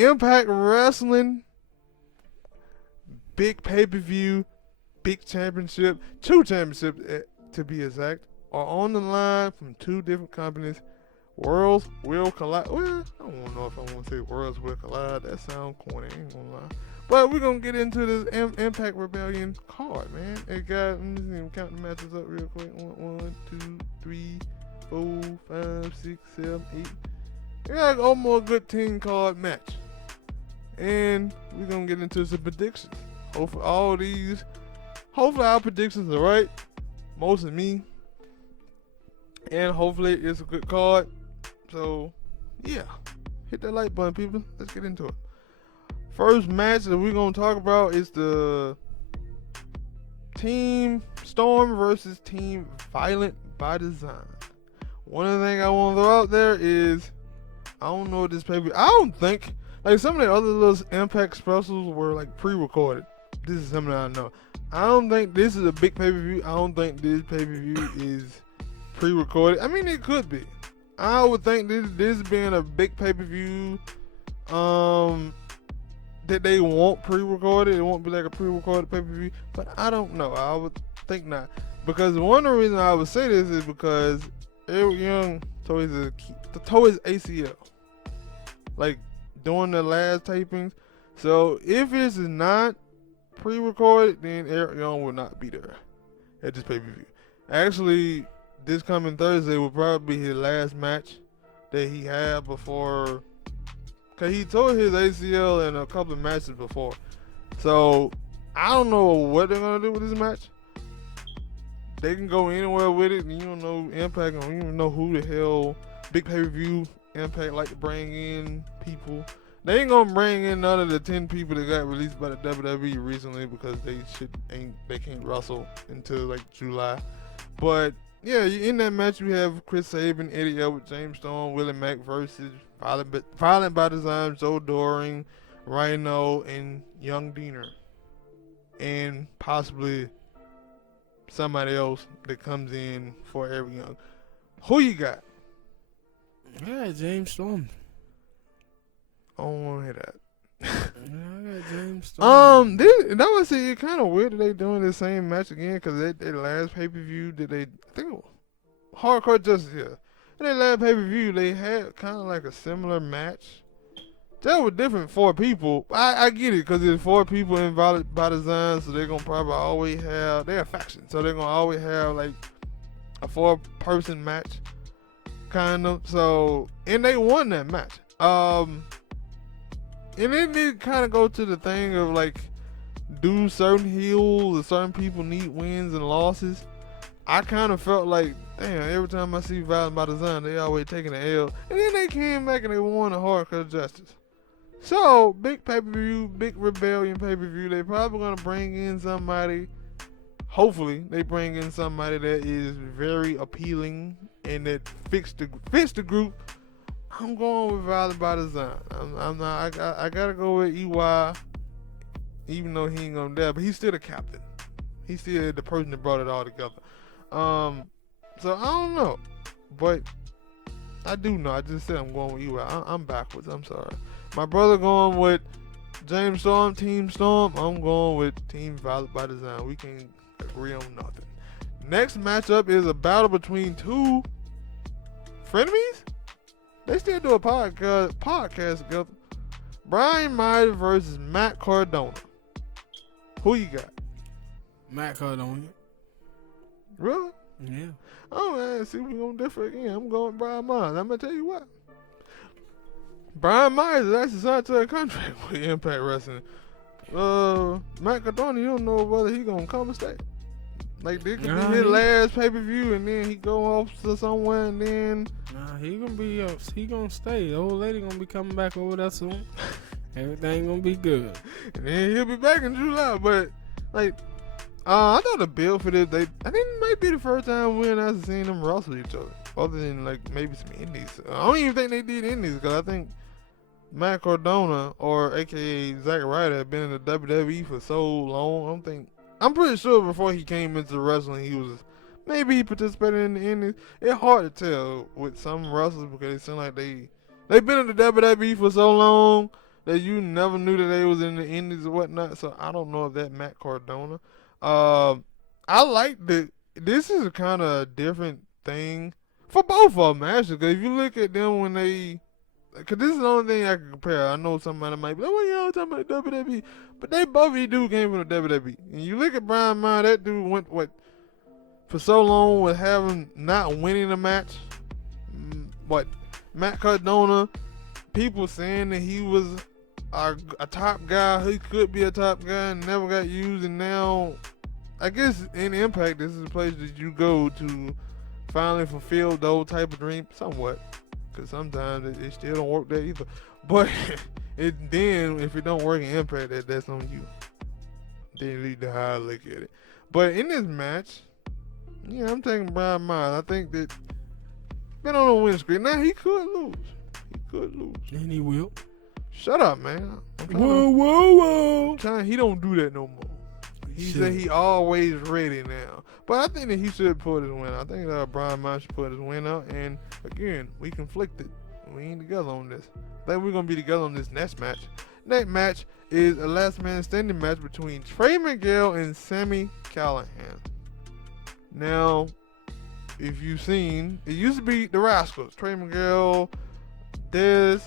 Impact Wrestling, big pay-per-view, big championship, 2 championships to be exact, are on the line from 2 different companies. Worlds will collide. Well, I don't know if I want to say worlds will collide. That sounds corny. I ain't gonna lie. But we're gonna get into this Impact Rebellion card, man. It got. I'm just gonna count the matches up real quick. 1, 2, 3, 4, 5, 6, 7, 8. It got almost a good team card match, and we're gonna get into some predictions. Hopefully, hopefully our predictions are right. Most of me, and hopefully it's a good card. So, yeah, hit that like button, people. Let's get into it. First match that we're going to talk about is the Team Storm versus Team Violent by Design. One of the things I want to throw out there is, I don't know what this pay-per-view, I don't think, like some of the other little Impact specials were like pre-recorded. This is something I know. I don't think this is a big pay-per-view. I don't think this pay-per-view is pre-recorded. I mean, it could be. I would think this being a big pay-per-view, that they won't pre-recorded. It won't be like a pre-recorded pay-per-view, but I don't know. I would think not, because one of the reasons I would say this is because Eric Young tore his ACL, like during the last tapings. So if it's not pre-recorded, then Eric Young will not be there at this pay-per-view. Actually, this coming Thursday will probably be his last match that he had before, because he tore his ACL in a couple of matches before. So I don't know what they're going to do with this match. They can go anywhere with it, and you don't know Impact, and you don't know who the hell big pay-per-view Impact like to bring in people. They ain't going to bring in none of the 10 people that got released by the WWE recently, because they can't wrestle until like July. But yeah, in that match we have Chris Sabin, Eddie Edwards, James Storm, Willie Mack versus Violent by Design, Joe Doring, Rhino, and Young Diener, and possibly somebody else that comes in for Eric Young. Who you got? Yeah, James Storm. I don't want to hear that. I got James Storm. That was say it's kind of weird that they doing the same match again, because they last pay per view I think it was Hardcore Justice, yeah. In their last pay per view they had kind of like a similar match. That was different 4 people. I get it, because there's 4 people involved by design, so they're gonna probably always have, they're a faction, so they're gonna always have like a 4-person match, kind of. So, and they won that match. And then they kind of go to the thing of like, do certain heels or certain people need wins and losses? I kind of felt like, damn, every time I see Violent by Design, they always taking an L. And then they came back and they won the Hardcore Justice. So, big pay-per-view, big Rebellion pay-per-view. They probably going to bring in somebody. Hopefully, they bring in somebody that is very appealing and that fits the group. I'm going with Violent by Design. I gotta go with EY, even though he ain't gonna die, but he's still the captain. He's still the person that brought it all together. So I don't know, but I do know. I just said I'm going with EY. I'm backwards. I'm sorry. My brother going with James Storm, Team Storm. I'm going with Team Violent by Design. We can agree on nothing. Next matchup is a battle between 2 frenemies. They still do a podcast together. Brian Myers versus Matt Cardona. Who you got? Matt Cardona. Really? Yeah. Oh man, see, we gonna differ again. I'm going with Brian Myers. I'm gonna tell you what. Brian Myers is actually signed to a contract with Impact Wrestling. Matt Cardona, you don't know whether he gonna come or stay. Like, this could be his last pay-per-view, and then he go off to somewhere, and then... Nah, he gonna stay. The old lady gonna be coming back over there soon. Everything gonna be good. And then he'll be back in July, but, like, I thought the build for this, I think it might be the first time we and I have seen them wrestle each other, other than, like, maybe some indies. I don't even think they did indies, because I think Matt Cardona, or a.k.a. Zack Ryder, had been in the WWE for so long. I'm pretty sure before he came into wrestling, maybe he participated in the indies. It's hard to tell with some wrestlers, because it seems like they've been in the WWE for so long, that you never knew that they was in the Indies or whatnot. So I don't know if that Matt Cardona. I like the. This is a kind of different thing for both of them actually. Cause if you look at them when they, cause this is the only thing I can compare. I know somebody might be like, "Well, y'all talking about WWE," but they both these dudes came from the WWE. And you look at Brian Myers, that dude went for so long with having not winning a match. What Matt Cardona, people saying that he was a top guy, he could be a top guy and never got used, and now I guess in Impact this is a place that you go to finally fulfill those type of dreams somewhat, because sometimes it still don't work there either. But then if it don't work in Impact, that's on you. Then lead to how I look at it. But in this match, yeah, I'm taking Brian Myers. I think that been on a win streak. Now he could lose. And he will. Shut up, man. Whoa. He don't do that no more. He said he always ready now. But I think that he should put his win out. I think that Brian Myers should put his win out. And again, we conflicted. We ain't together on this. I think we're going to be together on this next match. Next match is a last man standing match between Trey Miguel and Sami Callihan. Now, if you've seen, it used to be the Rascals. Trey Miguel, Dez,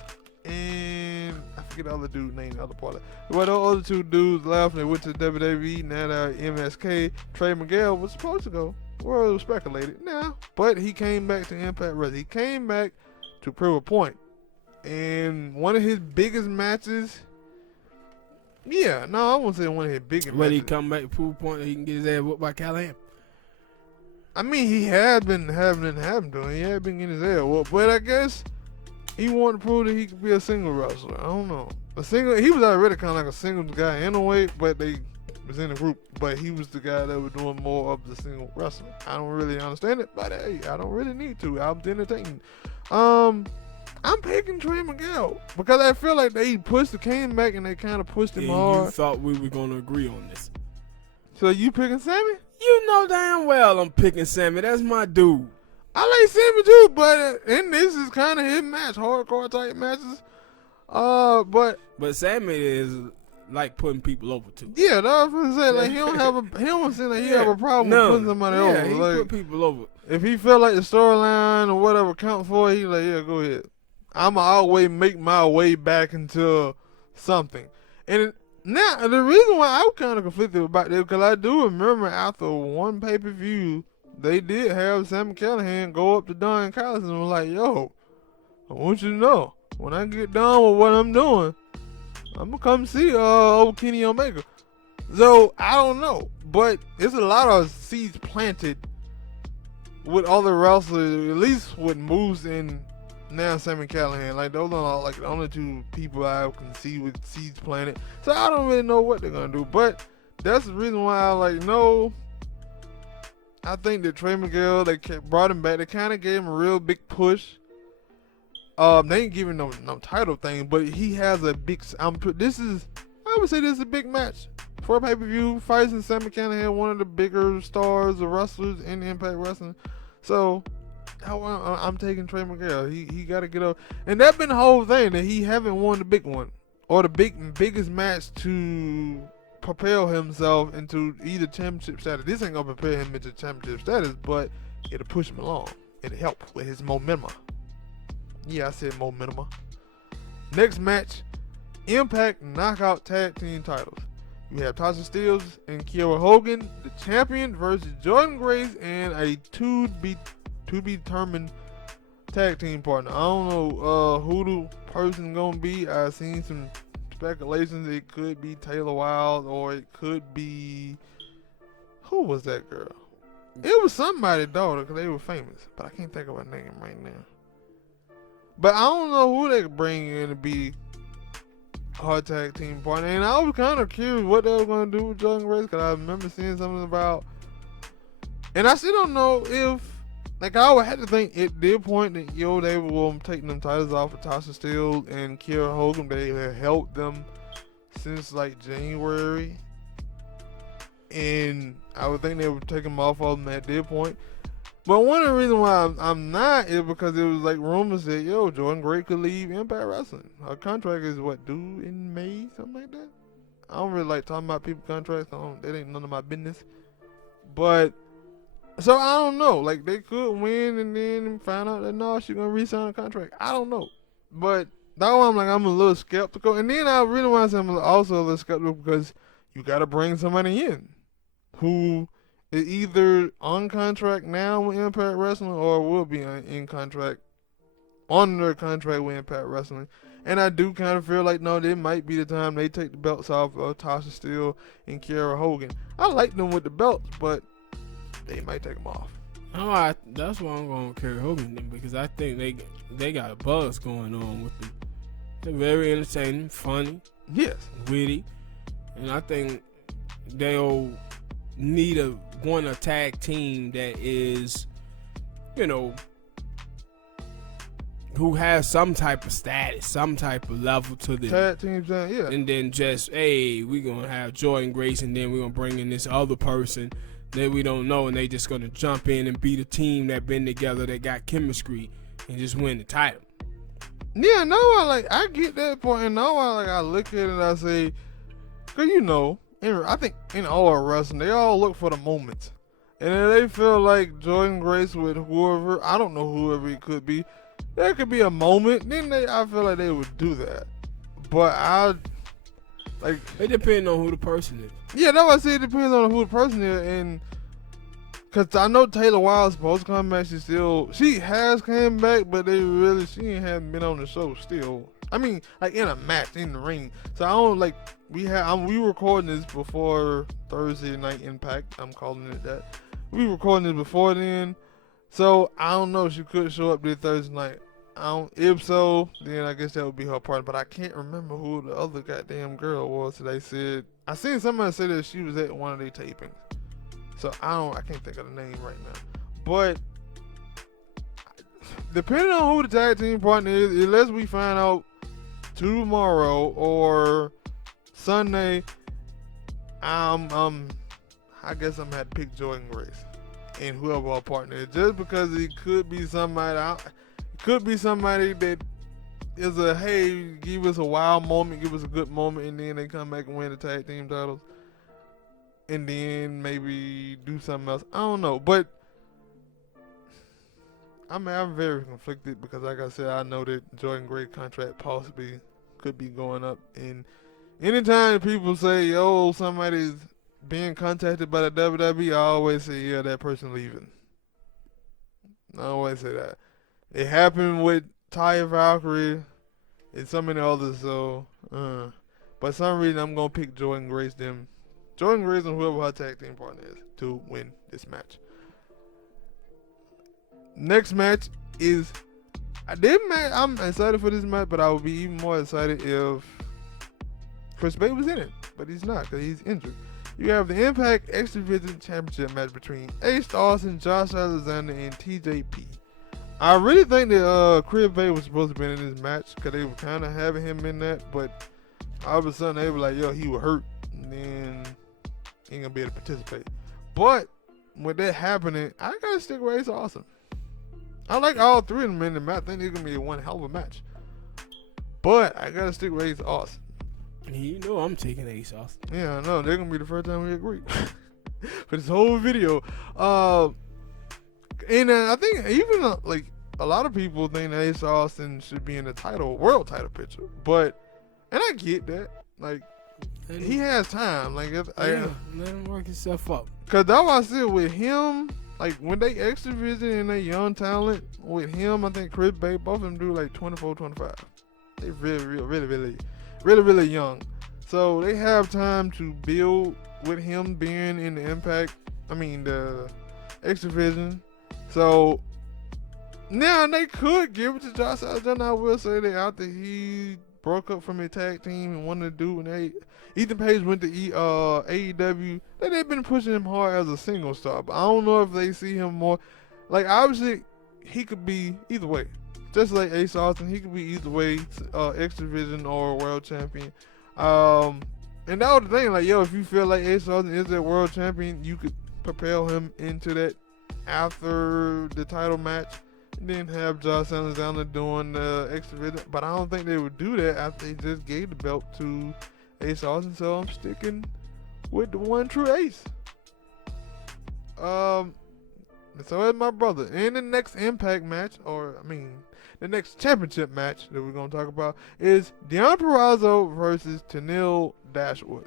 and I forget the other dude's name, the other part of it. Well, the other two dudes left and they went to WWE. Now they're MSK. Trey Miguel was supposed to go. Well, it was speculated now. But he came back to Impact Wrestling. He came back to prove a point. And one of his biggest matches, I won't say one of his biggest matches. When he come back to prove a point, he can get his ass whooped by Callahan. I mean, he had been having it happen to him. He had been getting his ass whooped. But I guess he wanted to prove that he could be a single wrestler. I don't know. He was already kind of like a singles guy in a way, but they was in a group. But he was the guy that was doing more of the single wrestling. I don't really understand it, but hey, I don't really need to. I'm entertained. I'm picking Trey Miguel because I feel like they came back and they kind of pushed him hard. You thought we were going to agree on this. So you picking Sami? You know damn well I'm picking Sami. That's my dude. I like Sami too, but and this is kind of his match, hardcore type matches. But Sami is like putting people over too. Yeah, that's what I'm saying. Like he don't seem like he have a problem with putting somebody over. Yeah, he like, put people over. If he felt like the storyline or whatever count for it, he like, yeah, go ahead. I'ma always make my way back into something. And now the reason why I'm kind of conflicted about this because I do remember after one pay-per-view they did have Sami Callihan go up to Don Callis and was like, yo, I want you to know when I get done with what I'm doing, I'm gonna come see old Kenny Omega. So I don't know, but it's a lot of seeds planted with other wrestlers, at least with Moose and now Sami Callihan. Like those are like the only two people I can see with seeds planted. So I don't really know what they're gonna do, but that's the reason why I think that Trey Miguel, they brought him back. They kind of gave him a real big push. They ain't giving no title thing, but he has a big. I would say this is a big match for a pay-per-view. Fighting Sami Callihan, one of the bigger stars of wrestlers in Impact Wrestling. So I'm taking Trey Miguel. He got to get up, and that's been the whole thing that he haven't won the big one or the biggest match to propel himself into either championship status. This ain't gonna prepare him into championship status, but it'll push him along. It'll help with his momentum. Yeah, I said momentum. Next match, Impact Knockout Tag Team titles. We have Tasha Steelz and Kiera Hogan, the champion, versus Jordan Grace and a to be determined tag team partner. I don't know who the person gonna be. I've seen some speculations. It could be Taylor Wilde or it could be, who was that girl? It was somebody's daughter because they were famous, but I can't think of her name right now. But I don't know who they could bring in to be her tag team partner. And I was kind of curious what they were going to do with Jordan Grace because I remember seeing something about, and I still don't know if, like I would have to think at their point that they were taking them titles off of Tasha Steelz and Kiera Hogan. They had held them since like January, and I would think they would take them off of them at their point. But one of the reasons why I'm not is because it was like rumors that Jordan Gray could leave Impact Wrestling. Her contract is what, due in May, something like that. I don't really like talking about people's contracts. That ain't none of my business. But so I don't know. Like they could win and then find out that no, she's gonna re-sign a contract. I don't know. But that's why I'm a little skeptical. And then I really want to say I'm also a little skeptical because you got to bring somebody in who is either on contract now with Impact Wrestling or will be in contract, under contract with Impact Wrestling. And I do kind of feel like, no, this might be the time they take the belts off of Tasha Steele and Kiera Hogan. I like them with the belts, but they might take them off. No, that's why I'm going to Kiera Hogan then, because I think they got a buzz going on with them. They're very entertaining, funny, yes, witty, and I think they'll need a tag team that is, who has some type of status, some type of level to them. Tag teams, yeah. And then just, hey, we're going to have Joy and Grace, and then we're going to bring in this other person that we don't know, and they just going to jump in and beat a team that been together, that got chemistry, and just win the title. Yeah, no, I get that point, and now I look at it and I say, cause I think in all wrestling, they all look for the moments. And if they feel like Jordan Grace with whoever, I don't know whoever it could be, there could be a moment, then I feel like they would do that. But it depends on who the person is. Yeah, that's why I say it depends on who the person is, and cause I know Taylor Wilde's supposed to come back. She has came back, but she hasn't been on the show still. I mean, like in a match in the ring. So I don't we recording this before Thursday Night Impact. I'm calling it that. We recording this before then, so I don't know if she could show up this Thursday night. If so, then I guess that would be her partner. But I can't remember who the other goddamn girl was that they said. I seen somebody say that she was at one of their tapings. So I can't think of the name right now. But depending on who the tag team partner is, unless we find out tomorrow or Sunday, I guess I'm gonna have to pick Jordan Grace and whoever our partner is, just because it could be somebody. It could be somebody that is hey, give us a wild moment, give us a good moment, and then they come back and win the tag team titles, and then maybe do something else. I don't know, but I'm very conflicted because, like I said, I know that Jordan Grace contract possibly could be going up, and anytime people say, somebody's being contacted by the WWE, I always say, yeah, that person leaving. I always say that. It happened with Taya Valkyrie and so many others, so but some reason I'm gonna pick Jordan Grace and whoever her tag team partner is to win this match. Next match is I'm excited for this match, but I would be even more excited if Chris Bay was in it, but he's not because he's injured. You have the Impact X Division Championship match between Ace Austin, Josh Alexander, and TJP. I really think that Chris Bay was supposed to be in this match because they were kind of having him in that, but all of a sudden they were like, he was hurt, and then he ain't gonna be able to participate. But with that happening, I gotta stick with Ace Austin. I like all three of them in the match. I think it's gonna be one hell of a match. But I gotta stick with Ace Austin. I'm taking Ace Austin. Yeah, I know. They're gonna be the first time we agree for this whole video. And I think even like a lot of people think that Ace Austin should be in the world title picture. And I get that. Like, he has time. Like, let him work himself up. Cause that's why I said with him, like when they X Division and they young talent with him, I think Chris Bay, both of them do like 24, 25. They really young. So they have time to build with him being in the X Division. So now they could give it to Josh Alexander. I will say that after he broke up from his tag team and wanted to do, and Ethan Page went to AEW, they've been pushing him hard as a single star. But I don't know if they see him more. Like, obviously, he could be either way. Just like Ace Austin, he could be either way, X Division or world champion. And that was the thing, like, if you feel like Ace Austin is that world champion, you could propel him into that after the title match, and then have Josh Alexander doing the exhibition. But I don't think they would do that after they just gave the belt to Ace Austin. So I'm sticking with the one true Ace. So is my brother. In the next Impact match, the next championship match that we're gonna talk about is Deonna Purrazzo versus Tenille Dashwood.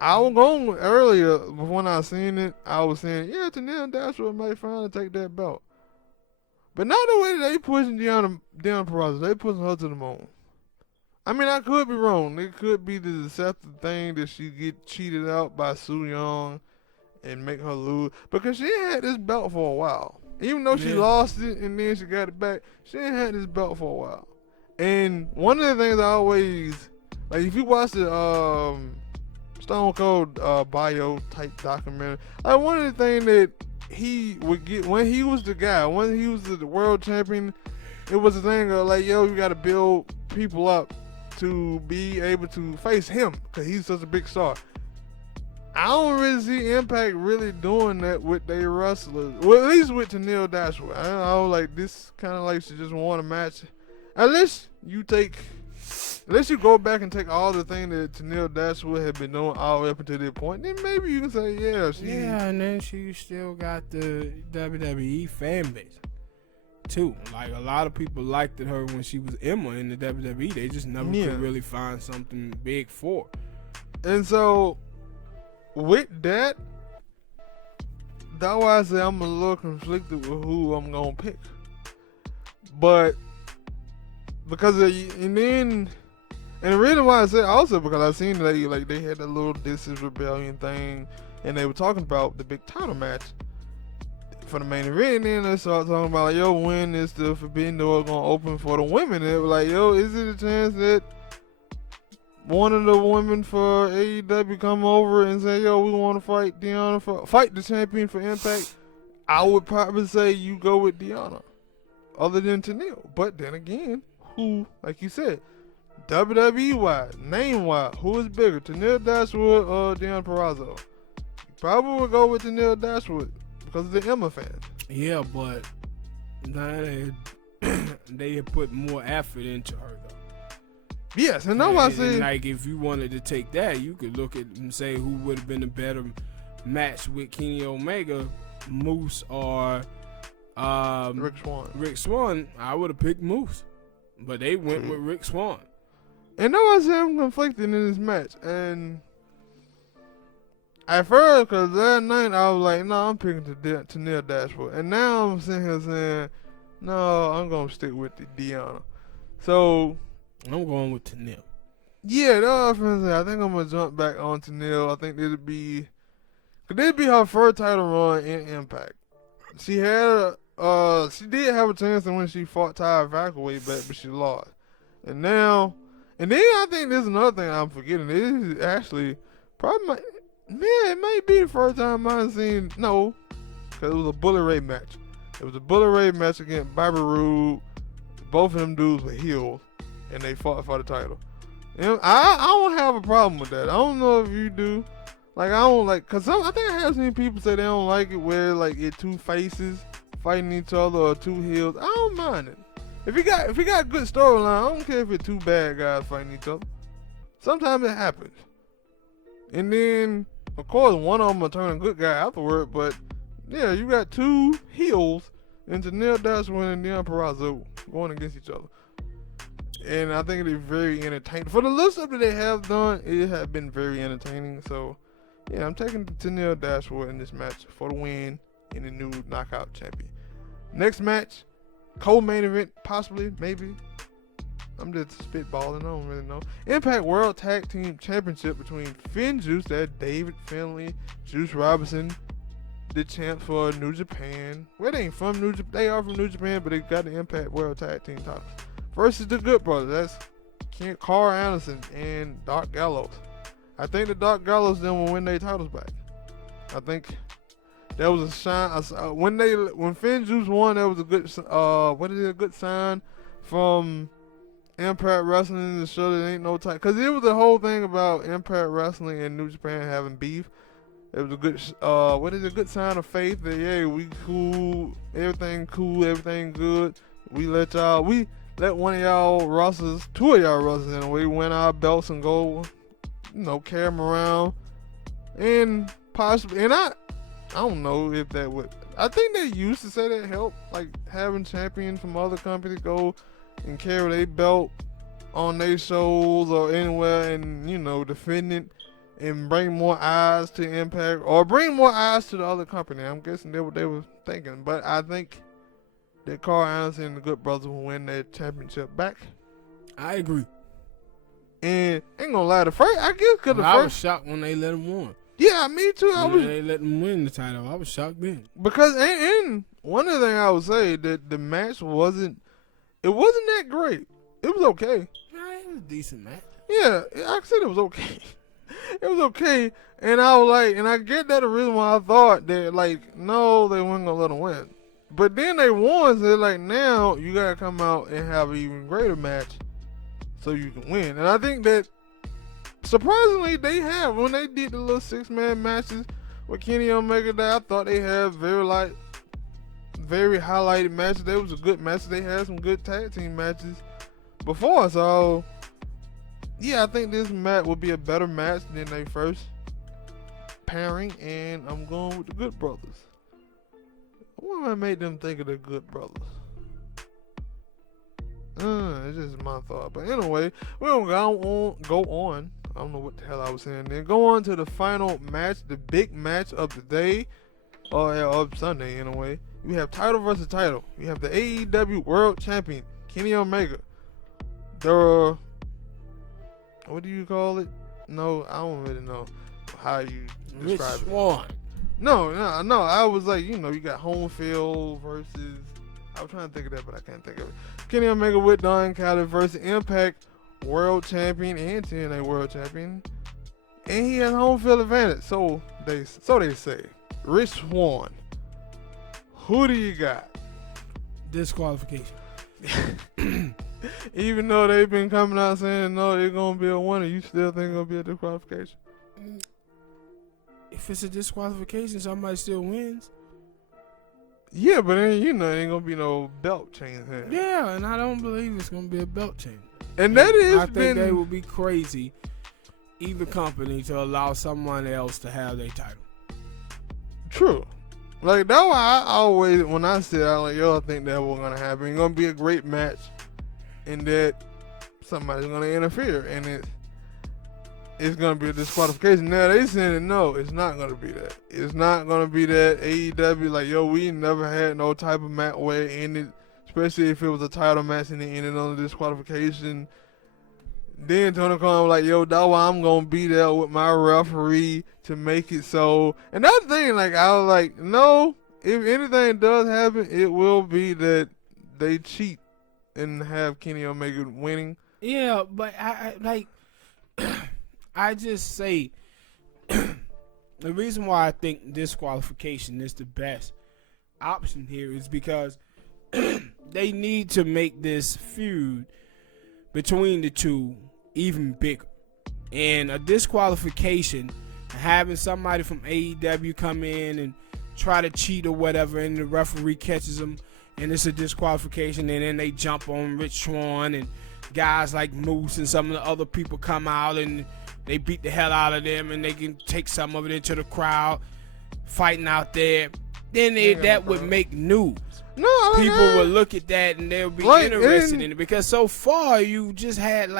I was going earlier when I seen it. I was saying, yeah, Tenille Dashwood might finally take that belt, but not the way they pushing Deonna Purrazzo. They pushing her to the moon. I mean, I could be wrong. It could be the deceptive thing that she get cheated out by Su Yung and make her lose, because she had this belt for a while. Even though she lost it and then she got it back, she ain't had this belt for a while. And one of the things I always, like, if you watch the Stone Cold bio type documentary, like, one of the things that he would get when he was the guy, when he was the world champion, it was a thing of like, yo, you got to build people up to be able to face him because he's such a big star. I don't really see Impact really doing that with their wrestlers. Well, at least with Tenille Dashwood. I don't know, like, this kind of like she just won a match. Unless you go back and take all the things that Tenille Dashwood had been doing all the way up until that point, then maybe you can say, yeah, and then she still got the WWE fan base too. Like, a lot of people liked her when she was Emma in the WWE. They just never could really find something big for her. And so, with that, that's why I say I'm a little conflicted with who I'm gonna pick. But because and the reason why I said also because I seen they had that little This Is Rebellion thing, and they were talking about the big title match for the main event, and then they started talking about like, yo, when is the Forbidden Door gonna open for the women? And it was like, yo, is it a chance that one of the women for AEW come over and say, yo, we want to fight Deonna fight the champion for Impact? I would probably say you go with Deonna, other than Tenille. But then again, who, like you said, WWE wise, name wise, who is bigger, Tenille Dashwood or Deonna Purrazzo? You probably would go with Tenille Dashwood because of the Emma fans. Yeah, but they had put more effort into her though. Yes, and that's why I say, like, if you wanted to take that, you could look at and say who would have been a better match with Kenny Omega, Moose, or Rick Swann. I would have picked Moose, but they went with Rick Swann. And that's why I say I'm conflicted in this match. And at first, because that night I was like, no, I'm picking Tenille Dashwood. And now I'm sitting here saying, no, I'm going to stick with the Deonna. So I'm going with Tenille. Yeah, I think I'm going to jump back on Tenille. I think it'd be her first title run in Impact. She did have a chance when she fought Ty Valkyrie way back, but she lost. And then I think there's another thing I'm forgetting. This is actually probably it might be the first time I've seen, no, because it was a Bully Ray match. It was a Bully Ray match against Bobby Roode. Both of them dudes were healed, and they fought for the title. And I don't have a problem with that. I don't know if you do. Like, I don't like, because I think I have seen people say they don't like it where, like, it's two faces fighting each other or two heels. I don't mind it. If you got a good storyline, I don't care if it's two bad guys fighting each other. Sometimes it happens. And then, of course, one of them will turn a good guy afterward, but yeah, you got two heels and Tenille Dashwood and Deonna Purrazzo going against each other. And I think it is very entertaining. For the little stuff that they have done, it has been very entertaining. So, yeah, I'm taking Tenille Dashwood in this match for the win and the new knockout champion. Next match, co-main event, possibly, maybe. I'm just spitballing, I don't really know. Impact World Tag Team Championship between Finn Juice, that David Finlay, Juice Robinson, the champ for New Japan. Well, they ain't from New Japan. They are from New Japan, but they got the Impact World Tag Team titles. Versus the Good Brothers. That's Carl Anderson and Doc Gallows. I think the Doc Gallows then will win their titles back. I think that was a shine. When Finn Juice won, that was a good. A good sign from Impact Wrestling to show that there ain't no title. Because it was the whole thing about Impact Wrestling and New Japan having beef. It was a good, good sign of faith that, yeah, we cool, everything good. We let one of y'all wrestlers, two of y'all wrestlers in a way, win our belts and go, carry them around. And possibly, and I don't know if that would, I think they used to say that helped, like having champions from other companies go and carry their belt on their shows or anywhere and, defend it and bring more eyes to Impact or bring more eyes to the other company. I'm guessing that's what they were thinking. But I think that Carl Anderson and the Good Brothers will win that championship back. I agree. And ain't gonna lie, I was shocked when they let him win. Yeah, me too. They let him win the title. I was shocked then. Because and one of the things I would say that the match wasn't that great. It was okay. Nah, it was a decent match. Yeah, I said it was okay. It was okay, and I was like, and I get that the reason why I thought that, like, no, they weren't gonna let him win. But then they won, so they're like, now you gotta come out and have an even greater match so you can win. And I think that surprisingly they have. When they did the little 6-man matches with Kenny Omega, I thought they had very highlighted matches. They was a good match. They had some good tag team matches before, so yeah, I think this match will be a better match than their first pairing, and I'm going with the Good Brothers. What made them think of the Good Brothers? It's just my thought. But anyway, we're going to go on. I don't know what the hell I was saying then. Go on to the final match, the big match of the day, or of Sunday anyway. We have title versus title. We have the AEW World Champion, Kenny Omega. What do you call it? No, I don't really know how you describe it. Swann. No. I was like, you got home field versus. I was trying to think of that, but I can't think of it. Kenny Omega with Don Callis versus Impact World Champion and TNA World Champion, and he has home field advantage. So they say. Rich Swann. Who do you got? Disqualification. Even though they've been coming out saying no, they're gonna be a winner, you still think it's gonna be a disqualification? If it's a disqualification, somebody still wins. Yeah, but then it ain't gonna be no belt change here. Yeah, and I don't believe it's gonna be a belt change. And that is, I think they would be crazy, either company, to allow someone else to have their title. True. Like, that's why I always, when I said, I was like, I think that was gonna happen. It's gonna be a great match, and that somebody's gonna interfere, and it's gonna be a disqualification. Now they saying no, it's not gonna be that. It's not gonna be that. AEW like, we never had no type of match where it ended, especially if it was a title match and it ended on a disqualification. Then Tony Khan was like, that's why I'm gonna be there with my referee to make it so. And that thing, like, I was like, no, if anything does happen, it will be that they cheat and have Kenny Omega winning. Yeah, but I like, I just say the reason why I think disqualification is the best option here is because they need to make this feud between the two even bigger. And a disqualification, having somebody from AEW come in and try to cheat or whatever, and the referee catches them, and it's a disqualification, and then they jump on Rich Swann, and guys like Moose and some of the other people come out and they beat the hell out of them, and they can take some of it into the crowd fighting out there. Then that would make news. No, people would look at that and they'll be interested in it, because so far you just had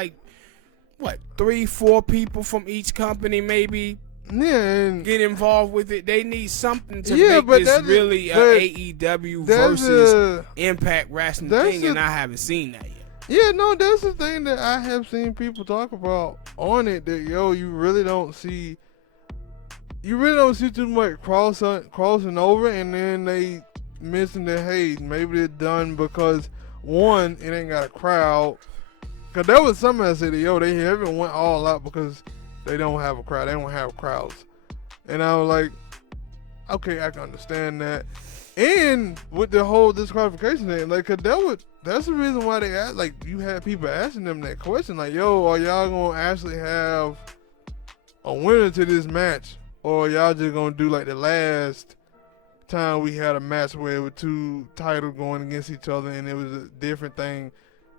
3-4 people from each company maybe get involved with it. They need something to make this really AEW versus Impact Wrestling thing, and I haven't seen that yet. Yeah, no, that's the thing that I have seen people talk about on it, that you really don't see too much crossing over, and then they mention that, hey, maybe they're done because, one, it ain't got a crowd. Because there was somebody that said, they haven't went all out because they don't have a crowd. They don't have crowds. And I was like, okay, I can understand that. And with the whole disqualification thing, that's the reason why they asked, you had people asking them that question, are y'all going to actually have a winner to this match or y'all just gonna do like the last time we had a match where it was two titles going against each other and it was a different thing?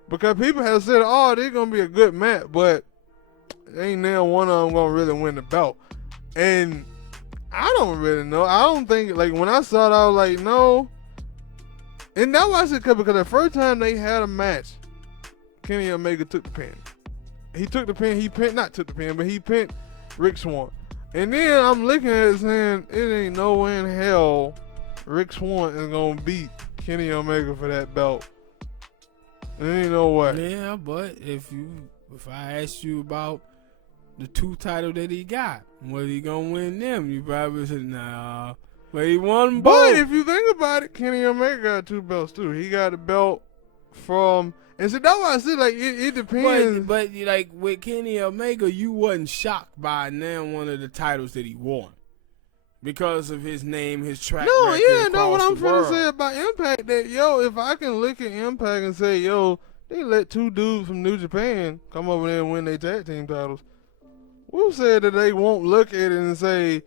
Because people have said, oh, this gonna be a good match, but ain't now one of them gonna really win the belt. And I don't really know. I don't think, like, when I saw it, I was like, no. And that's why I said, because the first time they had a match, Kenny Omega took the pin. He took the pin, he pinned Rick Swann. And then I'm looking at it saying, it ain't no way in hell Rick Swann is gonna beat Kenny Omega for that belt. There ain't no way. Yeah, but if I asked you about the two titles that he got, was he gonna win them? You probably said nah. But he won both. But if you think about it, Kenny Omega got two belts too. He got a belt from, and so that's why I said, like, it depends. But like with Kenny Omega, you wasn't shocked by now one of the titles that he won because of his name, his track record. No, what I'm trying to say about Impact, that if I can look at Impact and say, they let two dudes from New Japan come over there and win their tag team titles. Who said that they won't look at it and say,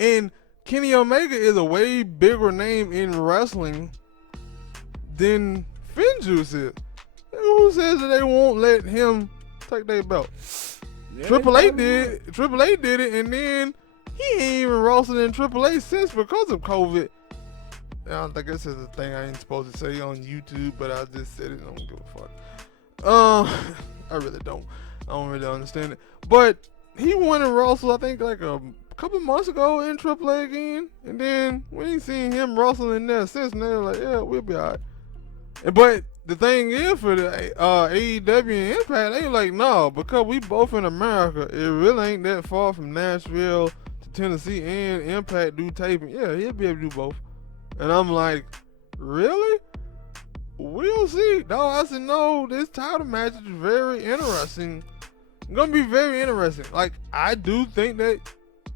and Kenny Omega is a way bigger name in wrestling than Finjuice is. Who says that they won't let him take their belt? Yeah, Triple H did it, and then he ain't even wrestled in Triple H since because of COVID. I don't think this is a thing I ain't supposed to say on YouTube, but I just said it. I don't give a fuck. I really don't. I don't really understand it. But he won and wrestled, I think, like a couple months ago in AAA again, and then we ain't seen him wrestling there since. And they're like, yeah, we'll be alright. But the thing is, for the AEW and Impact, they like, no, because we both in America, it really ain't that far from Nashville to Tennessee, and Impact do taping. Yeah, he'll be able to do both. And I'm like, really? We'll see. No, I said, no, this title match is very interesting. It's gonna be very interesting. Like, I do think that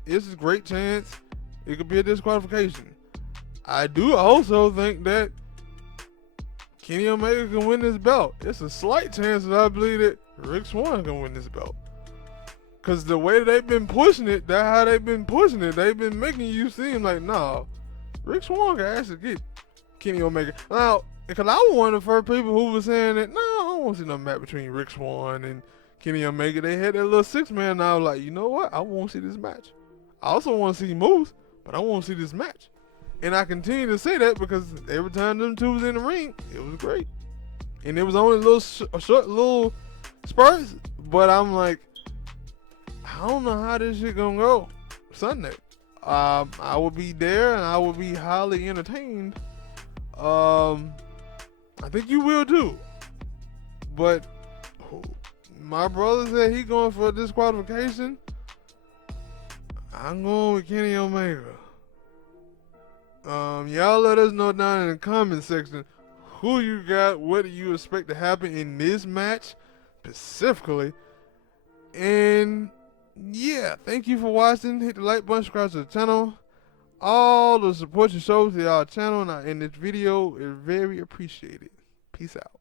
it's a great chance it could be a disqualification. I do also think that Kenny Omega can win this belt. It's a slight chance that I believe that Rick Swann can win this belt. Because the way they've been pushing it, that's how they've been pushing it. They've been making you seem like, nah, Rick Swann can actually get Kenny Omega. Now, because I was one of the first people who was saying that, no, I don't want to see no match between Rick Swann and Kenny Omega. They had that little 6-man, and I was like, you know what? I want to see this match. I also want to see Moose, but I want to see this match. And I continue to say that because every time them two was in the ring, it was great. And it was only short little spurts, but I'm like, I don't know how this shit gonna go Sunday. I will be there and I will be highly entertained. I think you will too. But my brother said he going for a disqualification. I'm going with Kenny Omega. Y'all let us know down in the comment section who you got, what do you expect to happen in this match specifically. And yeah, thank you for watching. Hit the like button, subscribe to the channel. All the support you show to our channel and in this video is very appreciated. Peace out.